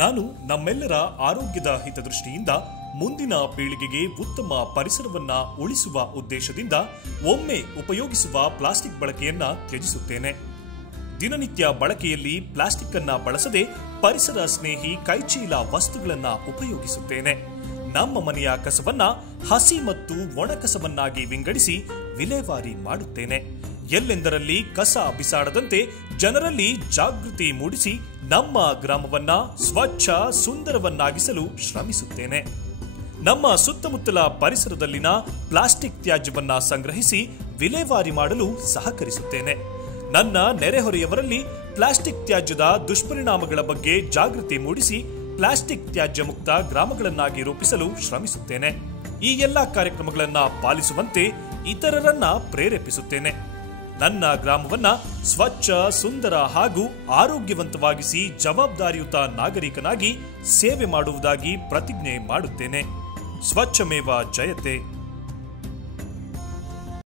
ನಾನು ನಮ್ಮೆಲ್ಲರ ಆರೋಗ್ಯದ ಹಿತದೃಷ್ಟಿಯಿಂದ ಮುಂದಿನ ಪೀಳಿಗೆಗೆ ಉತ್ತಮ ಪರಿಸರವನ್ನ ಉಳಿಸುವ ಉದ್ದೇಶದಿಂದ ಒಮ್ಮೆ ಉಪಯೋಗಿಸುವ ಪ್ಲಾಸ್ಟಿಕ್ ಬಳಕೆಯನ್ನ ತ್ಯಜಿಸುತ್ತೇನೆ. ದಿನನಿತ್ಯ ಬಳಕೆಯಲ್ಲಿ ಪ್ಲಾಸ್ಟಿಕ್ ಅನ್ನ ಬಳಸದೆ ಪರಿಸರ ಸ್ನೇಹಿ ಕೈಚೀಲ ವಸ್ತುಗಳನ್ನ ಉಪಯೋಗಿಸುತ್ತೇನೆ. ನಮ್ಮ ಮನೆಯ ಕಸವನ್ನ ಹಸಿ ಮತ್ತು ಒಣ ಕಸವನ್ನಾಗಿ ವಿಂಗಡಿಸಿ ವಿಲೇವಾರಿ ಮಾಡುತ್ತೇನೆ. ಎಲ್ಲೆಂದರಲ್ಲಿ ಕಸ ಬಿಸಾಡದಂತೆ ಜನರಲ್ಲಿ ಜಾಗೃತಿ ಮೂಡಿಸಿ ನಮ್ಮ ಗ್ರಾಮವನ್ನ ಸ್ವಚ್ಛ ಸುಂದರವನ್ನಾಗಿಸಲು ಶ್ರಮಿಸುತ್ತೇನೆ. ನಮ್ಮ ಸುತ್ತಮುತ್ತಲ ಪರಿಸರದಲ್ಲಿನ ಪ್ಲಾಸ್ಟಿಕ್ ತ್ಯಾಜ್ಯವನ್ನ ಸಂಗ್ರಹಿಸಿ ವಿಲೇವಾರಿ ಮಾಡಲು ಸಹಕರಿಸುತ್ತೇನೆ. ನನ್ನ ನೆರೆಹೊರೆಯವರಲ್ಲಿ ಪ್ಲಾಸ್ಟಿಕ್ ತ್ಯಾಜ್ಯದ ದುಷ್ಪರಿಣಾಮಗಳ ಬಗ್ಗೆ ಜಾಗೃತಿ ಮೂಡಿಸಿ ಪ್ಲಾಸ್ಟಿಕ್ ತ್ಯಾಜ್ಯ ಮುಕ್ತ ಗ್ರಾಮಗಳನ್ನಾಗಿ ರೂಪಿಸಲು ಶ್ರಮಿಸುತ್ತೇನೆ. ಈ ಎಲ್ಲಾ ಕಾರ್ಯಕ್ರಮಗಳನ್ನ ಪಾಲಿಸುವಂತೆ ಇತರರನ್ನ ಪ್ರೇರೇಪಿಸುತ್ತೇನೆ. ನನ್ನ ಗ್ರಾಮವನ್ನ ಸ್ವಚ್ಛ ಸುಂದರ ಹಾಗೂ ಆರೋಗ್ಯವಂತವಾಗಿಸಿ ಜವಾಬ್ದಾರಿಯುತ ನಾಗರಿಕನಾಗಿ ಸೇವೆ ಮಾಡುವುದಾಗಿ ಪ್ರತಿಜ್ಞೆ ಮಾಡುತ್ತೇನೆ. ಸ್ವಚ್ಛಮೇವ ಜಯತೆ.